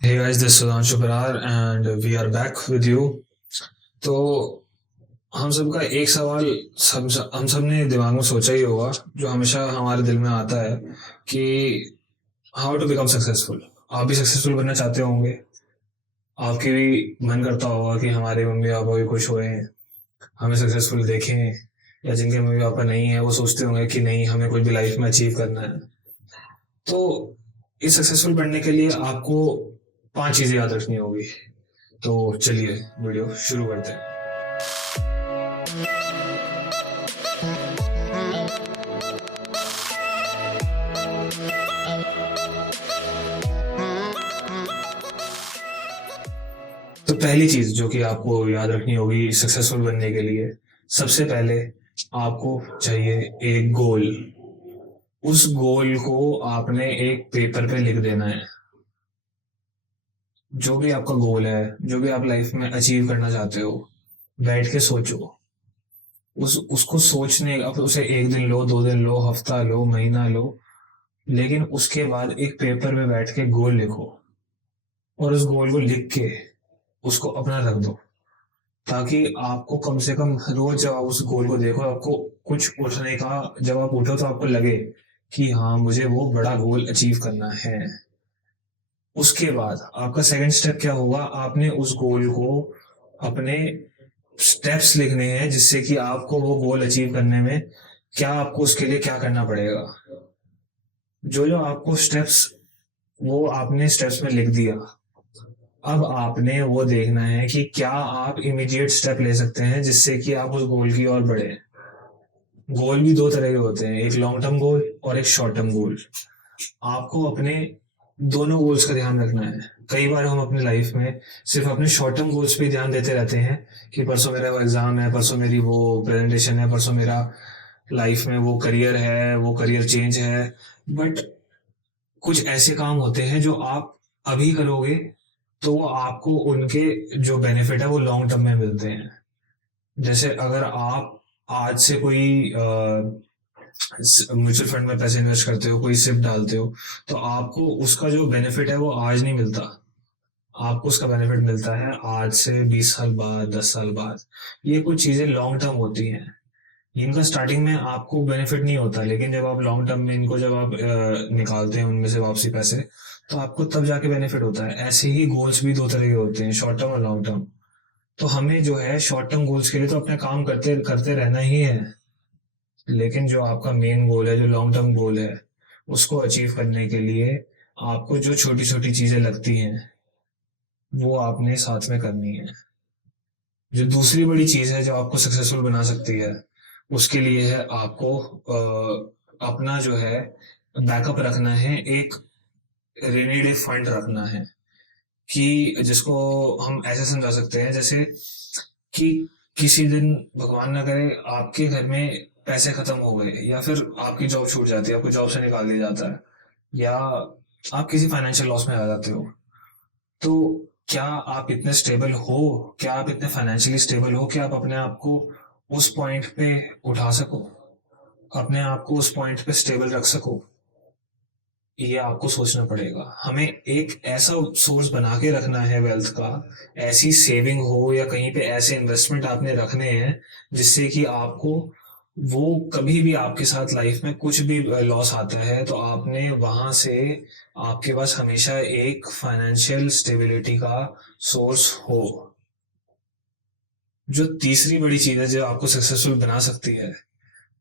Hey guys, this is Sudhanshu Parar and we are back with you. तो हम सबका एक सवाल हम सब ने दिमाग में सोचा ही होगा, जो हमेशा हमारे दिल में आता है कि हाउ टू बिकम सक्सेसफुल। आप भी सक्सेसफुल बनना चाहते होंगे। आपके भी मन करता होगा कि हमारे मम्मी पापा भी खुश हुए हैं, हमें सक्सेसफुल देखें। या जिनके मम्मी पापा नहीं है वो सोचते होंगे कि नहीं, हमें कुछ भी लाइफ में अचीव करना है। तो इस सक्सेसफुल बनने के लिए आपको 5 चीजें याद रखनी होगी। तो चलिए वीडियो शुरू करते हैं। तो पहली चीज जो कि आपको याद रखनी होगी सक्सेसफुल बनने के लिए, सबसे पहले आपको चाहिए एक गोल। उस गोल को आपने एक पेपर पे लिख देना है। जो भी आपका गोल है, जो भी आप लाइफ में अचीव करना चाहते हो, बैठ के सोचो। उस उसको सोचने, अब उसे एक दिन लो, 2 दिन लो, हफ्ता लो, महीना लो, लेकिन उसके बाद एक पेपर पे बैठ के गोल लिखो। और उस गोल को लिख के उसको अपना रख दो, ताकि आपको कम से कम रोज जब आप उस गोल को देखो, आपको कुछ उठने का, जब आप उठो तो आपको लगे कि हाँ, मुझे वो बड़ा गोल अचीव करना है। उसके बाद आपका सेकंड स्टेप क्या होगा? आपने उस गोल को अपने स्टेप्स लिखने हैं, जिससे कि आपको वो गोल अचीव करने में क्या, आपको उसके लिए क्या करना पड़ेगा। जो जो आपको स्टेप्स, वो आपने स्टेप्स में लिख दिया। अब आपने वो देखना है कि क्या आप इमीडिएट स्टेप ले सकते हैं जिससे कि आप उस गोल की ओर बढ़े। गोल भी दो तरह के होते हैं, एक लॉन्ग टर्म गोल और एक शॉर्ट टर्म गोल। आपको अपने दोनों गोल्स का ध्यान रखना है। कई बार हम अपनी लाइफ में सिर्फ अपने शॉर्ट टर्म गोल्स पे ध्यान देते रहते हैं कि परसों मेरा वो एग्जाम है, परसों मेरी वो प्रेजेंटेशन है, परसों मेरा लाइफ में वो करियर है, वो करियर चेंज है। बट कुछ ऐसे काम होते हैं जो आप अभी करोगे तो वो आपको उनके जो बेनिफिट है वो लॉन्ग टर्म में मिलते हैं। जैसे अगर आप आज से कोई म्यूचुअल फंड में पैसे इन्वेस्ट करते हो, कोई सिप डालते हो, तो आपको उसका जो बेनिफिट है वो आज नहीं मिलता। आपको उसका बेनिफिट मिलता है आज से 20 साल बाद, 10 साल बाद। ये कुछ चीजें लॉन्ग टर्म होती हैं। इनका स्टार्टिंग में आपको बेनिफिट नहीं होता, लेकिन जब आप लॉन्ग टर्म में इनको जब आप निकालते हैं उनमें से वापसी पैसे, तो आपको तब जाके बेनिफिट होता है। ऐसे ही गोल्स भी दो तरह के होते हैं, शॉर्ट टर्म और लॉन्ग टर्म। तो हमें जो है शॉर्ट टर्म गोल्स के लिए तो अपना काम करते करते रहना ही है, लेकिन जो आपका मेन गोल है, जो लॉन्ग टर्म गोल है, उसको अचीव करने के लिए आपको जो छोटी छोटी चीजें लगती हैं वो आपने साथ में करनी है। जो दूसरी बड़ी चीज है जो आपको सक्सेसफुल बना सकती है, उसके लिए है आपको अपना जो है बैकअप रखना है। एक रेनी डे फंड रखना है, कि जिसको हम ऐसे समझा सकते हैं जैसे कि किसी दिन भगवान ना करे आपके घर में पैसे खत्म हो गए, या फिर आपकी जॉब छूट जाती है, आपको जॉब से निकाल दिया जाता है, या आप किसी फाइनेंशियल लॉस में आ जाते हो। तो क्या आप इतने स्टेबल हो, क्या आप इतने फाइनेंशियली स्टेबल हो कि आप अपने आप को उस पॉइंट पे उठा सको, अपने आप को उस पॉइंट पे स्टेबल रख सको? ये आपको सोचना पड़ेगा। हमें एक ऐसा सोर्स बना के रखना है वेल्थ का, ऐसी सेविंग हो या कहीं पे ऐसे इन्वेस्टमेंट आपने रखने हैं जिससे कि आपको वो, कभी भी आपके साथ लाइफ में कुछ भी लॉस आता है तो आपने वहां से, आपके पास हमेशा एक फाइनेंशियल स्टेबिलिटी का सोर्स हो। जो तीसरी बड़ी चीज है जो आपको सक्सेसफुल बना सकती है,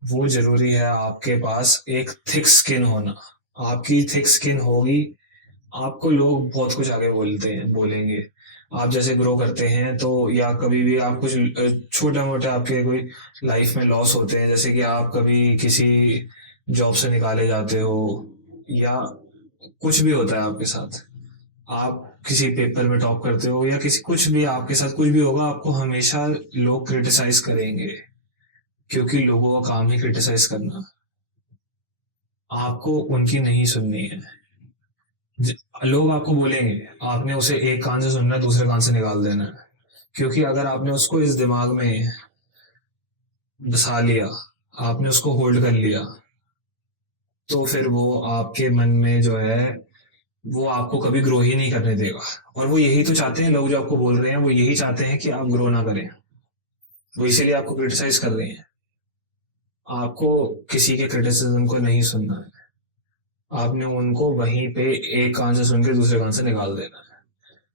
वो जरूरी है आपके पास एक थिक स्किन होना। आपकी थिक स्किन होगी, आपको लोग बहुत कुछ आगे बोलेंगे। आप जैसे ग्रो करते हैं तो, या कभी भी आप कुछ छोटा मोटा आपके कोई लाइफ में लॉस होते हैं, जैसे कि आप कभी किसी जॉब से निकाले जाते हो, या कुछ भी होता है आपके साथ, आप किसी पेपर में टॉप करते हो, या किसी, कुछ भी आपके साथ कुछ भी होगा, आपको हमेशा लोग क्रिटिसाइज करेंगे, क्योंकि लोगों का काम ही क्रिटिसाइज करना। आपको उनकी नहीं सुननी है। लोग आपको बोलेंगे, आपने उसे एक कान से सुनना है, दूसरे कान से निकाल देना है। क्योंकि अगर आपने उसको इस दिमाग में बसा लिया, आपने उसको होल्ड कर लिया, तो फिर वो आपके मन में जो है वो आपको कभी ग्रो ही नहीं करने देगा। और वो यही तो चाहते हैं, लोग जो आपको बोल रहे हैं वो यही चाहते हैं कि आप ग्रो ना करें। वो इसीलिए आपको क्रिटिसाइज कर रहे हैं। आपको किसी के क्रिटिसिज्म को नहीं सुनना है। आपने उनको वहीं पे एक कान से सुन के दूसरे कान से निकाल देना है।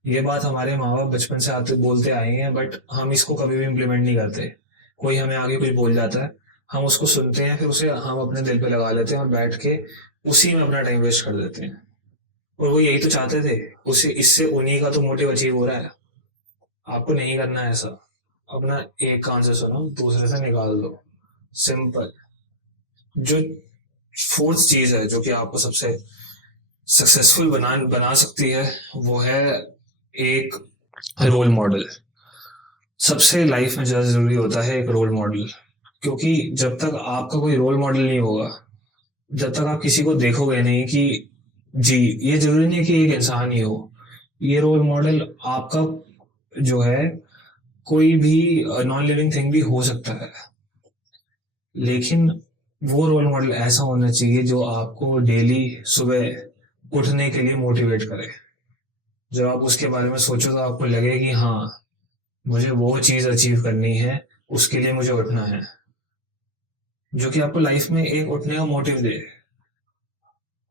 ये बात हमारे माँ बाप बचपन से आते बोलते आए हैं, बट हम इसको कभी भी इम्प्लीमेंट नहीं करते। कोई हमें आगे कुछ बोल जाता है, हम उसको सुनते हैं, फिर उसे हम अपने दिल पे लगा लेते हैं और बैठ के उसी में अपना टाइम वेस्ट कर देते हैं। और वो यही तो चाहते थे। उसे इससे उन्हीं का तो मोटिव अचीव हो रहा है। आपको नहीं करना है ऐसा। अपना एक कान से सुनो, दूसरे से निकाल दो। सिंपल। जो फोर्थ चीज है जो कि आपको सबसे सक्सेसफुल बना सकती है, वो है एक रोल मॉडल। सबसे लाइफ में ज्यादा जरूरी होता है एक रोल मॉडल। क्योंकि जब तक आपका कोई रोल मॉडल नहीं होगा, जब तक आप किसी को देखोगे नहीं कि जी, ये जरूरी नहीं है कि एक इंसान ही हो। ये रोल मॉडल आपका जो है कोई भी नॉन लिविंग थिंग भी हो सकता है। लेकिन वो रोल मॉडल ऐसा होना चाहिए जो आपको डेली सुबह उठने के लिए मोटिवेट करे। जब आप उसके बारे में सोचो तो आपको लगे कि हाँ, मुझे वो चीज अचीव करनी है, उसके लिए मुझे उठना है। जो कि आपको लाइफ में एक उठने का मोटिव दे।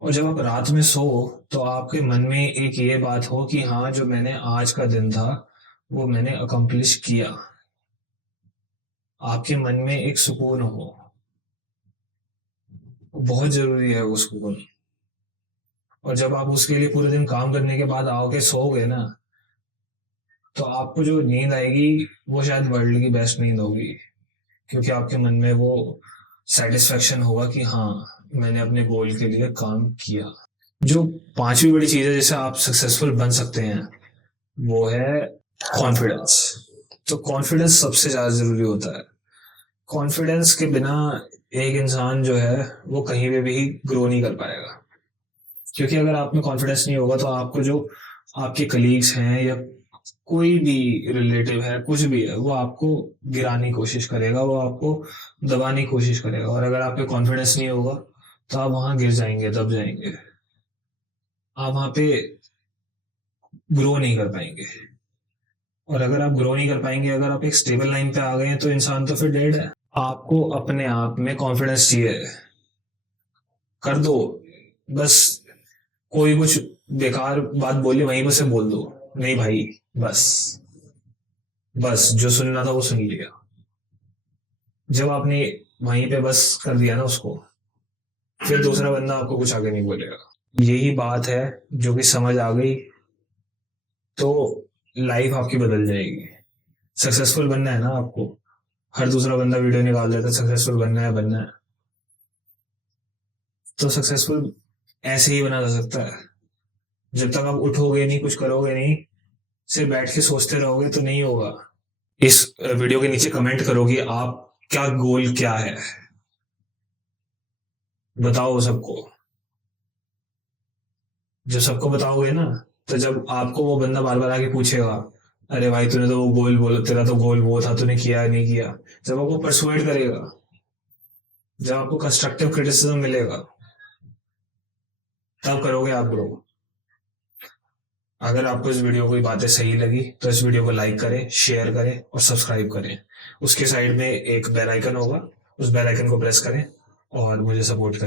और जब आप रात में सो तो आपके मन में एक ये बात हो कि हाँ, जो मैंने आज का दिन था वो मैंने अकम्प्लिश किया। आपके मन में एक सुकून हो। बहुत जरूरी है वो सुकून। और जब आप उसके लिए पूरे दिन काम करने के बाद आओगे सोओगे ना, तो आपको जो नींद आएगी वो शायद वर्ल्ड की बेस्ट नींद होगी। क्योंकि आपके मन में वो सेटिस्फेक्शन होगा कि हाँ, मैंने अपने गोल के लिए काम किया। जो पांचवी बड़ी चीज है जिससे आप सक्सेसफुल बन सकते हैं, वो है कॉन्फिडेंस। तो कॉन्फिडेंस सबसे ज्यादा जरूरी होता है। कॉन्फिडेंस के बिना एक इंसान जो है वो कहीं पे भी ग्रो नहीं कर पाएगा। क्योंकि अगर आप में कॉन्फिडेंस नहीं होगा तो आपको जो आपके कलीग्स हैं या कोई भी रिलेटिव है, कुछ भी है, वो आपको गिराने की कोशिश करेगा, वो आपको दबाने की कोशिश करेगा। और अगर आप पे कॉन्फिडेंस नहीं होगा तो आप वहां गिर जाएंगे, दब जाएंगे। आप वहां पे ग्रो नहीं कर पाएंगे। और अगर आप ग्रो नहीं कर पाएंगे, अगर आप एक स्टेबल लाइन पे आ गए हैं, तो इंसान तो फिर डेड है। आपको अपने आप में कॉन्फिडेंस चाहिए, कर दो। बस कोई कुछ बेकार बात बोली वहीं पर से बोल दो, नहीं भाई, बस बस जो सुनना था वो सुन लिया। जब आपने वहीं पे बस कर दिया ना उसको, फिर दूसरा बंदा आपको कुछ आगे नहीं बोलेगा। यही बात है जो कि समझ आ गई तो लाइफ आपकी बदल जाएगी। सक्सेसफुल बनना है ना आपको। हर दूसरा बंदा वीडियो निकाल देता है सक्सेसफुल बनना है बनना है। तो सक्सेसफुल ऐसे ही बना जा सकता है। जब तक आप उठोगे नहीं, कुछ करोगे नहीं, सिर्फ बैठ के सोचते रहोगे तो नहीं होगा। इस वीडियो के नीचे कमेंट करोगे आप क्या गोल क्या है, बताओ सबको। जब सबको बताओगे ना, तो जब आपको वो बंदा बार बार आके पूछेगा, अरे भाई तूने तो वो गोल बोला, तेरा तो गोल वो था, तूने किया नहीं किया, जब आपको परसुएड करेगा, जब आपको कंस्ट्रक्टिव क्रिटिसिज्म मिलेगा, तब करोगे आप ग्रो। अगर आपको इस वीडियो की बातें सही लगी तो इस वीडियो को लाइक करें, शेयर करें और सब्सक्राइब करें। उसके साइड में एक बेल आइकन होगा, उस बेल आइकन को प्रेस करें और मुझे सपोर्ट करें।